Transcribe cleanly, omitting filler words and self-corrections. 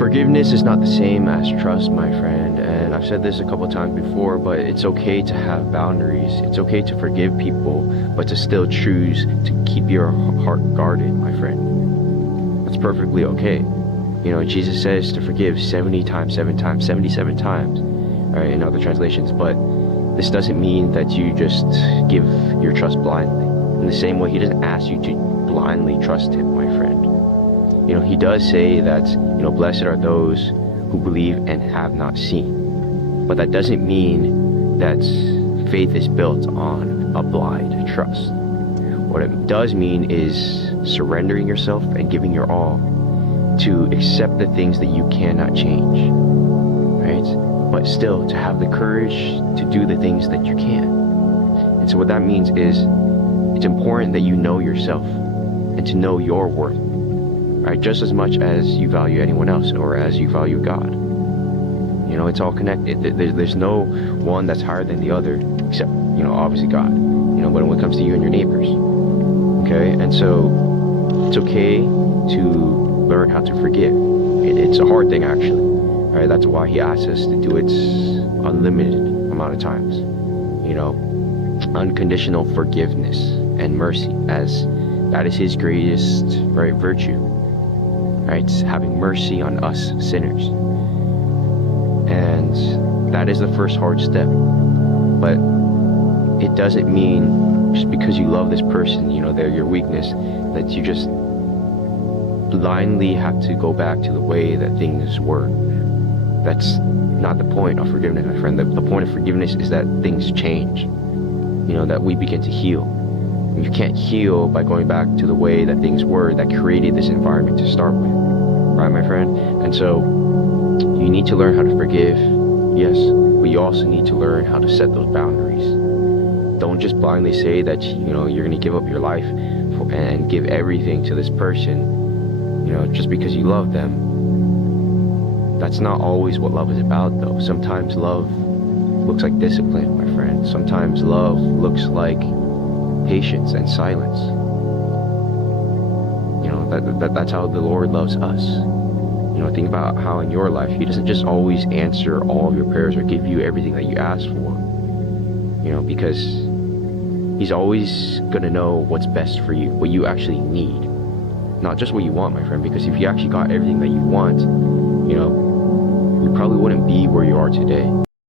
Forgiveness is not the same as trust, my friend, and I've said this a couple times before, but it's okay to have boundaries. It's okay to forgive people, but to still choose to keep your heart guarded, my friend. That's perfectly okay. You know, Jesus says to forgive 70 times, 7 times, 77 times, right, in other translations, but this doesn't mean that you just give your trust blindly. In the same way, he doesn't ask you to blindly trust him, my friend. You know, he does say that, blessed are those who believe and have not seen. But that doesn't mean that faith is built on a blind trust. What it does mean is surrendering yourself and giving your all to accept the things that you cannot change, right? But still to have the courage to do the things that you can. And so what that means is it's important that you know yourself and to know your worth. Right, just as much as you value anyone else or as you value God. You know, it's all connected. There's no one that's higher than the other, except, obviously God. When it comes to you and your neighbors. Okay, and so it's okay to learn how to forgive. It's a hard thing, actually. Right, that's why he asks us to do it unlimited amount of times. Unconditional forgiveness and mercy, as that is his greatest virtue. Right, having mercy on us sinners, and that is the first hard step. But it doesn't mean just because you love this person, they're your weakness, that you just blindly have to go back to the way that things were. That's not the point of forgiveness, my friend. The point of forgiveness is that things change. That we begin to heal. You can't heal by going back to the way that things were that created this environment to start with, right, my friend? And so you need to learn how to forgive, yes, but you also need to learn how to set those boundaries. Don't just blindly say that you're going to give up your life and give everything to this person, just because you love them. That's not always what love is about, though. Sometimes love looks like discipline, my friend. Sometimes love looks like patience and silence. That's how the Lord loves us. Think about how in your life he doesn't just always answer all of your prayers or give you everything that you ask for. Because he's always gonna know what's best for you, what you actually need, not just what you want, my friend. Because if you actually got everything that you want, you probably wouldn't be where you are today.